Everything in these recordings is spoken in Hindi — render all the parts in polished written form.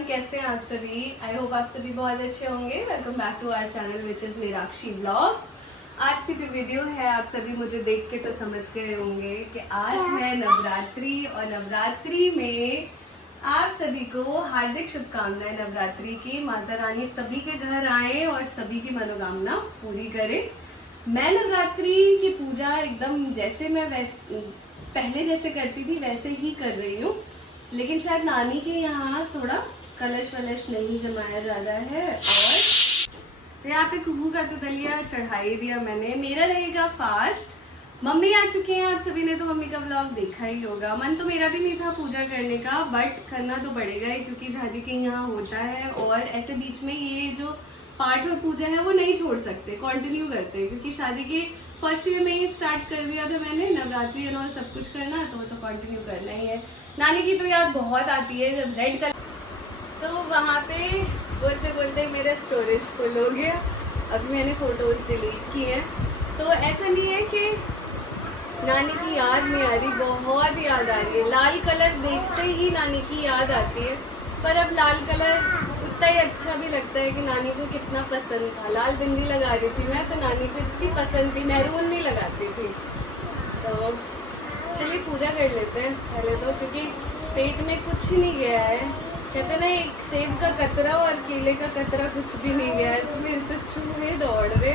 एवरीवन, कैसे हैं आप सभी। आई होप आप सभी बहुत अच्छे होंगे। Welcome back to our channel which is Meenakshi vlogs. आज की जो वीडियो है आप सभी मुझे देख के तो समझ गए होंगे कि आज है नवरात्रि और नवरात्रि में आप सभी को हार्दिक शुभकामनाएं। नवरात्रि की माता रानी सभी के घर आए और सभी की मनोकामना पूरी करे। मैं नवरात्रि की पूजा एकदम जैसे मैं पहले जैसे करती थी वैसे ही कर रही हूँ, लेकिन शायद नानी के यहाँ थोड़ा कलश वलश नहीं जमाया जा रहा है। और तो यहाँ पे कुहू का तो दलिया चढ़ा ही दिया मैंने। मेरा रहेगा फास्ट। मम्मी आ चुकी हैं, आप सभी ने तो मम्मी का व्लॉग देखा ही होगा। मन तो मेरा भी नहीं था पूजा करने का, बट करना तो पड़ेगा ही क्योंकि झाजी के यहाँ होता है। और ऐसे बीच में ये जो पाठ और पूजा है वो नहीं छोड़ सकते, कंटिन्यू करते हैं, क्योंकि शादी के फर्स्ट ईयर में ही स्टार्ट कर दिया था मैंने नवरात्रि और सब कुछ करना, तो कंटिन्यू करना ही है। नानी की तो याद बहुत आती है जब रेड कलर, तो वहाँ पे बोलते बोलते मेरा स्टोरेज फुल हो गया। अभी मैंने फोटोज डिलीट की हैं, तो ऐसा नहीं है कि नानी की याद नहीं आ रही, बहुत याद आ रही है। लाल कलर देखते ही नानी की याद आती है, पर अब लाल कलर उतना ही अच्छा भी लगता है कि नानी को कितना पसंद था। लाल बिंदी लगा रही थी मैं, तो नानी को इतनी पसंद थी, मैरून नहीं लगाती थी। तो चलिए पूजा कर लेते हैं पहले तो, क्योंकि पेट में कुछ नहीं गया है। कहते ना एक सेब का कतरा और केले का कतरा कुछ भी नहीं गया है। तो मेरे तो चूहे दौड़ रहे,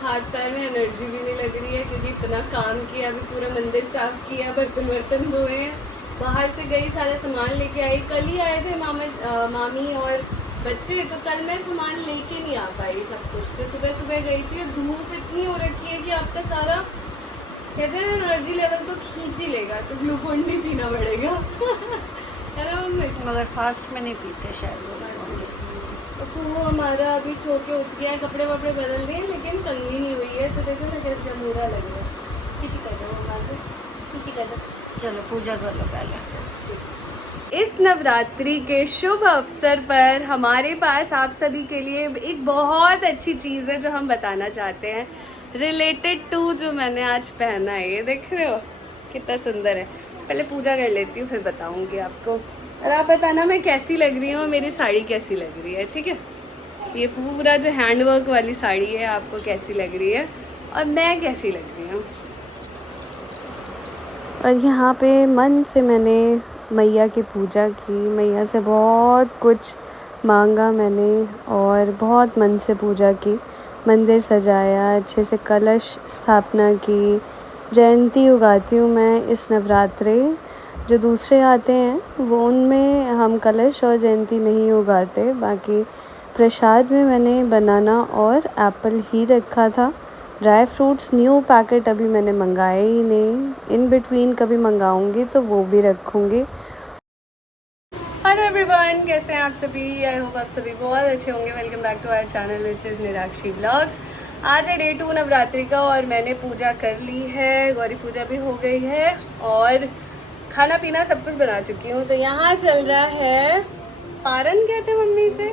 हाथ पैर में एनर्जी भी नहीं लग रही है क्योंकि इतना काम किया। अभी पूरा मंदिर साफ किया, बर्तन धोए, बाहर से गई, सारा सामान लेके आई। कल ही आए थे मामी और बच्चे, तो कल मैं सामान लेके नहीं आ पाई सब कुछ। तो सुबह सुबह गई थी। धूप इतनी हो रखी है कि आपका सारा कहते हैं एनर्जी लेवल तो खींच ही लेगा, तो ग्लूकोन डी पीना पड़ेगा है ना मम्मी? मगर फास्ट में नहीं पीते शायद वो। तो वो हमारा अभी छो के उठ गया है, कपड़े वपड़े बदल दिए, लेकिन कंघी नहीं हुई है। तो देखो ना कैसे जमूरा लग रहा है। खींची कर दो हमारे, खींची कर दो। चलो पूजा कर लो पहले। इस नवरात्रि के शुभ अवसर पर हमारे पास आप सभी के लिए एक बहुत अच्छी चीज़ है जो हम बताना चाहते हैं, रिलेटेड टू जो मैंने आज पहना है। ये देख रहे हो कितना सुंदर है। पहले पूजा कर लेती हूँ फिर बताऊंगी आपको, और आप बताना मैं कैसी लग रही हूँ, मेरी साड़ी कैसी लग रही है, ठीक है? ये पूरा जो हैंडवर्क वाली साड़ी है आपको कैसी लग रही है और मैं कैसी लग रही हूँ। और यहाँ पे मन से मैंने मैया की पूजा की, मैया से बहुत कुछ मांगा मैंने और बहुत मन से पूजा की। मंदिर सजाया, अच्छे से कलश स्थापना की। जयंती उगाती हूँ मैं इस नवरात्रि। जो दूसरे आते हैं वो उनमें हम कलश और जयंती नहीं उगाते। बाकी प्रसाद में मैंने बनाना और एप्पल ही रखा था। ड्राई फ्रूट्स न्यू पैकेट अभी मैंने मंगाए ही नहीं, इन बिटवीन कभी मंगाऊंगी तो वो भी रखूँगी। हेलो एवरीवन, कैसे हैं आप सभी। आई होप आप सभी बहुत अच्छे होंगे। Welcome back to our channel which is Meenakshi vlogs. आज है डे 2 नवरात्रि का और मैंने पूजा कर ली है, गौरी पूजा भी हो गई है और खाना पीना सब कुछ बना चुकी हूँ। तो यहाँ चल रहा है पारन, कहते हैं मम्मी से,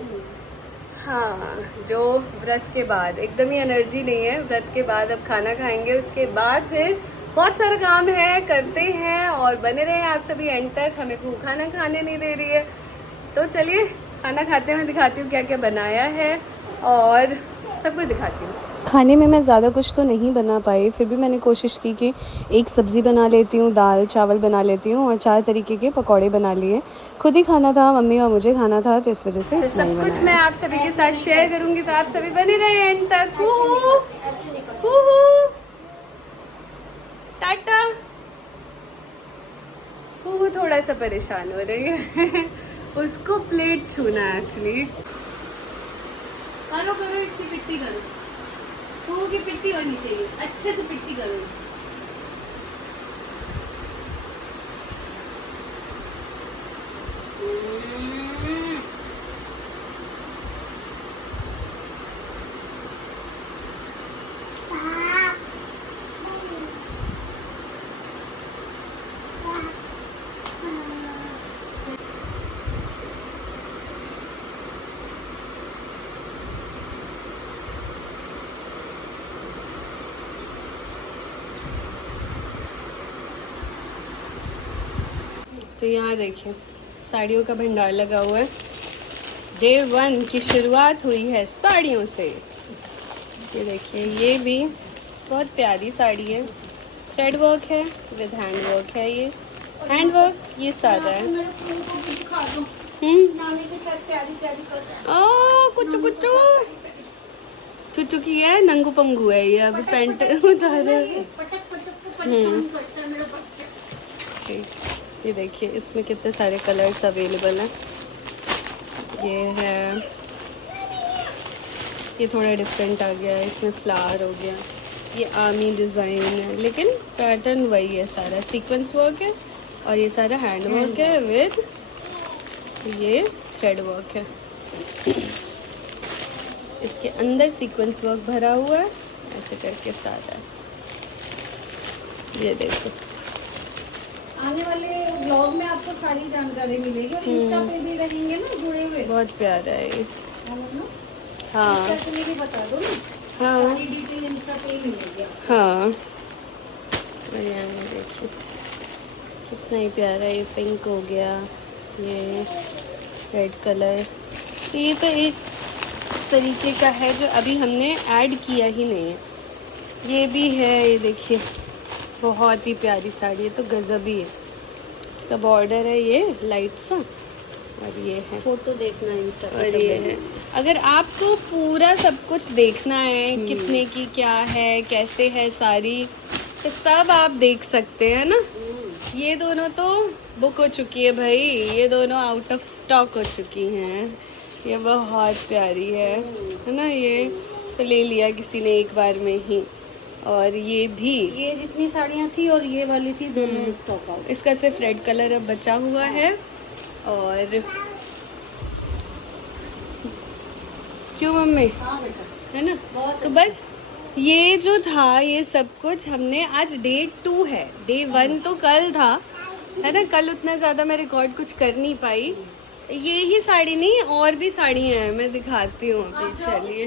हाँ, जो व्रत के बाद एकदम ही एनर्जी नहीं है। व्रत के बाद अब खाना खाएंगे, उसके बाद फिर बहुत सारा काम है, करते हैं और बने रहे आप सभी एंड तक। हमें को खाना खाने नहीं दे रही है, तो चलिए खाना खाते हुए दिखाती हूँ क्या क्या बनाया है और सब कुछ दिखाती हूँ। खाने में मैं ज़्यादा कुछ तो नहीं बना पाई, फिर भी मैंने कोशिश की कि एक सब्ज़ी बना लेती हूँ, दाल चावल बना लेती हूँ और 4 तरीके के पकौड़े बना लिए। खुद ही खाना था, मम्मी और मुझे खाना था, तो इस वजह से तो सब कुछ मैं आप सभी के साथ शेयर करूँगी, तो आप सभी बने रहे एंड तक। टाटा। वो थोड़ा सा परेशान हो रही है उसको प्लेट छूना है एक्चुअली। करो करो, इसकी पिट्टी करो, फूल की पिट्टी होनी चाहिए, अच्छे से पिट्टी करो। तो यहाँ देखिए साड़ियों का भंडार लगा हुआ है। डे 1 की शुरुआत हुई है साड़ियों से। ये देखिए, ये भी बहुत प्यारी साड़ी है, थ्रेड वर्क है विद हैंड वर्क है। ये हैंड वर्क, ये सादा है। ओ कुचू कुचू चुचू की है, नंगू पंगू है ये, अभी पैंट उतारे। ये देखिए, इसमें कितने सारे कलर्स अवेलेबल हैं। ये है, ये थोड़ा डिफरेंट आ गया है, इसमें फ्लावर हो गया। ये आर्मी डिज़ाइन है, लेकिन पैटर्न वही है, सारा सीक्वेंस वर्क है और ये सारा हैंड वर्क है विद ये थ्रेड वर्क है। इसके अंदर सीक्वेंस वर्क भरा हुआ है, ऐसे करके सारा। ये देखो, आने वाले ब्लॉग में आपको सारी जानकारी मिलेगी और इंस्टा पे भी रहेंगे ना जुड़े हुए। बहुत प्यारा है ये। हाँ, हाँ इंस्टा पे भी बता दो ना, हाँ सारी डिटेल इंस्टा पे ही मिलेगी। हाँ, बढ़िया है। देखिए कितना ही प्यारा, ये पिंक हो गया, ये रेड कलर। ये तो एक तरीके का है जो अभी हमने ऐड किया ही नहीं है। ये भी है, ये देखिए बहुत ही प्यारी साड़ी है, तो गजब ही है। इसका बॉर्डर है ये लाइट सा, और ये है, फोटो देखना इंस्टा पे। और ये है। अगर आपको पूरा सब कुछ देखना है, कितने की क्या है, कैसे है साड़ी, तो सब आप देख सकते हैं ना। ये दोनों तो बुक हो चुकी है भाई, ये दोनों आउट ऑफ स्टॉक हो चुकी हैं। ये बहुत प्यारी है ना। ये तो ले लिया किसी ने एक बार में ही। और ये भी, ये जितनी साड़ियाँ थी और ये वाली थी, दोनों स्टॉक आउट। इसका सिर्फ रेड कलर अब बचा हुआ है। और क्यों मम्मी, हाँ बेटा, है ना। बहुत तो बस ये जो था, ये सब कुछ हमने आज डे 2 है। डे 1 तो कल था, है ना। कल उतना ज़्यादा मैं रिकॉर्ड कुछ कर नहीं पाई। ये ही साड़ी नहीं, और भी साड़ियाँ हैं, मैं दिखाती हूँ अभी। चलिए,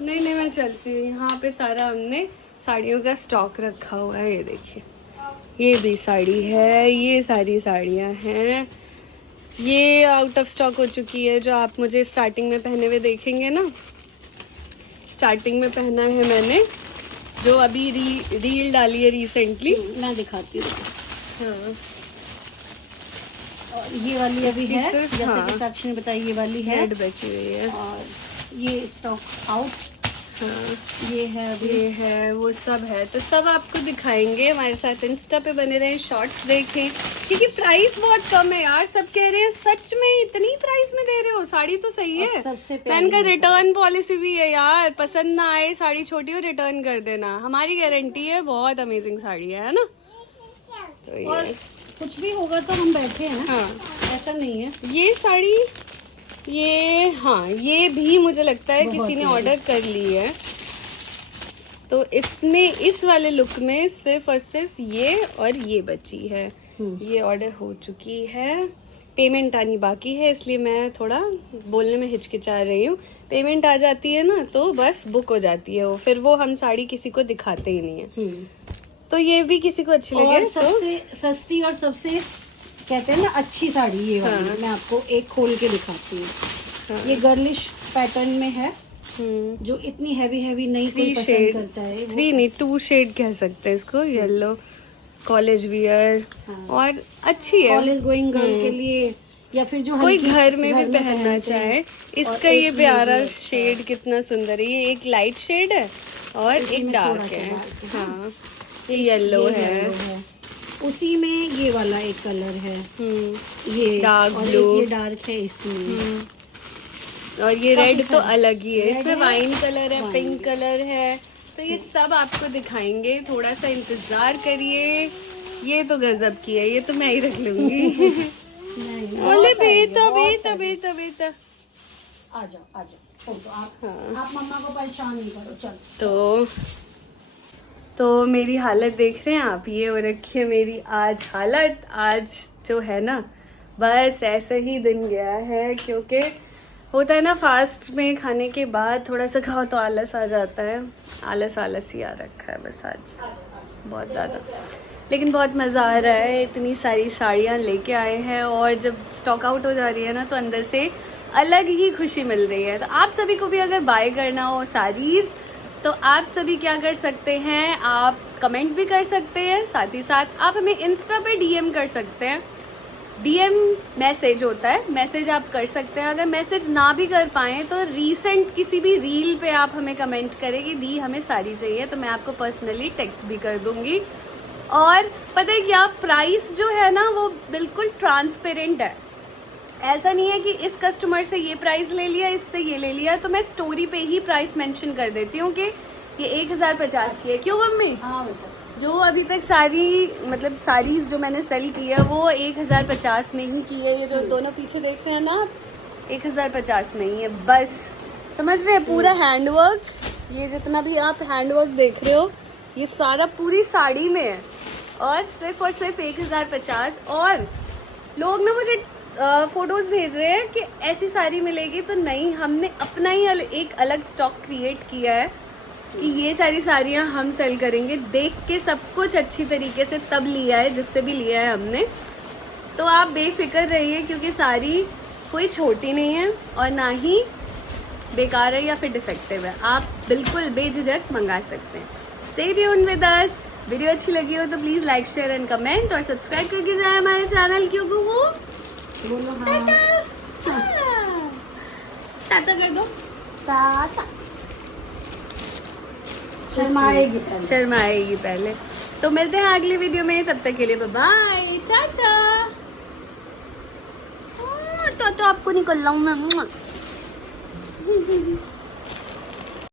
नहीं नहीं, मैं चलती हूँ। यहाँ पे सारा हमने साड़ियों का स्टॉक रखा हुआ है। ये देखिए, ये भी साड़ी है, ये सारी साड़ियाँ हैं। ये आउट ऑफ स्टॉक हो चुकी है, जो आप मुझे स्टार्टिंग में पहने हुए देखेंगे ना। स्टार्टिंग में पहना है मैंने, जो अभी रील डाली है रिसेंटली, मैं दिखाती हूँ। हाँ। और ये वाली अभी है, सिर्फ, जैसे हाँ, कि साक्षी ने बताई, ये वाली है, रेड बची हुई है। और ये स्टॉक आउट। हाँ, ये है अभी, ये है, वो सब है, तो सब आपको दिखाएंगे। हमारे साथ इंस्टा पे बने रहें, शॉर्ट्स देखें, क्योंकि प्राइस बहुत कम है यार। सब कह रहे हैं सच में इतनी प्राइस में दे रहे हो, साड़ी तो सही है। सबसे मैंने कहा रिटर्न पॉलिसी भी है यार, पसंद ना आए साड़ी छोटी हो, रिटर्न कर देना, हमारी गारंटी है। बहुत अमेजिंग साड़ी है ना। तो ये, और कुछ भी होगा तो हम बैठे हैं, हाँ, ऐसा नहीं है। ये साड़ी, ये, हाँ, ये भी मुझे लगता है बहुत किसी ने प्यारी। ऑर्डर कर ली है। तो इसमें, इस वाले लुक में सिर्फ और सिर्फ ये और ये बची है। ये ऑर्डर हो चुकी है, पेमेंट आनी बाकी है, इसलिए मैं थोड़ा बोलने में हिचकिचा रही हूँ। पेमेंट आ जाती है ना, तो बस बुक हो जाती है वो, फिर वो हम साड़ी किसी को दिखाते ही नहीं है। तो ये भी किसी को अच्छी लगे और तो, सबसे सस्ती और सबसे कहते हैं ना अच्छी साड़ी ये वाली। हाँ। मैं आपको एक खोल के दिखाती हूँ। हाँ। ये गर्लिश पैटर्न में है, जो इतनी हैवी हैवी नहीं कोई पसंद शेड करता है। 3 नहीं 2 शेड कह सकते हैं इसको। येलो, कॉलेज वियर, हाँ। और अच्छी है कॉलेज गोइंग गर्ल के लिए, या फिर जो कोई हल्की घर में भी पहनना पहनते हैं। चाहे। और इसका एक ये प्यारा ये भी शेड कितना सुंदर है। ये एक लाइट शेड है और इसी एक में डार्क थोड़ा सा है। dark है। हाँ, ये येलो ये है। yellow है। उसी में ये वाला एक कलर है, ये डार्क और ब्लू, एक ये डार्क है इसमें। और ये काफी रेड तो सारे। अलग ही है। Red इसमें है, वाइन कलर है, wine। पिंक कलर है, तो ये सब आपको दिखाएंगे। थोड़ा सा इंतजार करिए। ये तो गजब की है, ये तो मैं ही रख लूंगी। नहीं, बोले बहुत सारी है, बेटा बहुत बेटा सारी। बेटा बेटा। आ जाओ फोटो। आप हाँ। आप मम्मा को परेशान नहीं करो। चलो, तो मेरी हालत देख रहे हैं आप, ये हो रखी है मेरी आज हालत। आज जो है ना, बस ऐसे ही दिन गया है, क्योंकि होता है ना फास्ट में खाने के बाद थोड़ा सा खाओ तो आलस आ जाता है। आलस आलस ही आ रखा है बस आज, बहुत ज़्यादा। लेकिन बहुत मज़ा आ रहा है, इतनी सारी साड़ियाँ लेके आए हैं, और जब स्टॉक आउट हो जा रही है ना, तो अंदर से अलग ही खुशी मिल रही है। तो आप सभी को भी अगर बाय करना हो साड़ीज तो आप सभी क्या कर सकते हैं, आप कमेंट भी कर सकते हैं, साथ ही साथ आप हमें इंस्टा पे डीएम कर सकते हैं। डीएम मैसेज होता है, मैसेज आप कर सकते हैं। अगर मैसेज ना भी कर पाए तो रीसेंट किसी भी रील पे आप हमें कमेंट करें कि दी हमें साड़ी चाहिए, तो मैं आपको पर्सनली टेक्स्ट भी कर दूंगी। और पता है क्या, प्राइस जो है ना वो बिल्कुल ट्रांसपेरेंट है। ऐसा नहीं है कि इस कस्टमर से ये प्राइस ले लिया, इससे ये ले लिया, तो मैं स्टोरी पे ही प्राइस मेंशन कर देती हूँ कि ये 1050 की है। क्यों मम्मी? हाँ बेटा, जो अभी तक सारी मतलब साड़ीज जो मैंने सेल की है वो 1050 में ही की है। ये जो दोनों पीछे देख रहे हैं ना, 1050 में ही है बस। समझ रहे हैं? पूरा हैंडवर्क, ये जितना भी आप हैंडवर्क देख रहे हो ये सारा पूरी साड़ी में है और सिर्फ 1050। और लोग ना मुझे फोटोज भेज रहे हैं कि ऐसी साड़ी मिलेगी, तो नहीं, हमने अपना ही एक अलग स्टॉक क्रिएट किया है कि ये सारी साड़ियाँ हम सेल करेंगे। देख के सब कुछ अच्छी तरीके से तब लिया है जिससे भी लिया है हमने। तो आप बेफिक्र रहिए क्योंकि साड़ी कोई छोटी नहीं है और ना ही बेकार है या फिर डिफेक्टिव है। आप बिल्कुल बेझिझक मंगा सकते हैं। Stay tune with us. Video अच्छी लगी हो तो please like, share and comment और सब्सक्राइब करके जाए हमारे चैनल, क्योंकि वो बोलो हाँ। टाटा कर दो। टाटा। शर्माएगी पहले। शर्माएगी पहले। तो मिलते हैं अगली वीडियो में, तब तक के लिए बाय, चाचा। टाटा आपको निकल रहा हूँ मैं।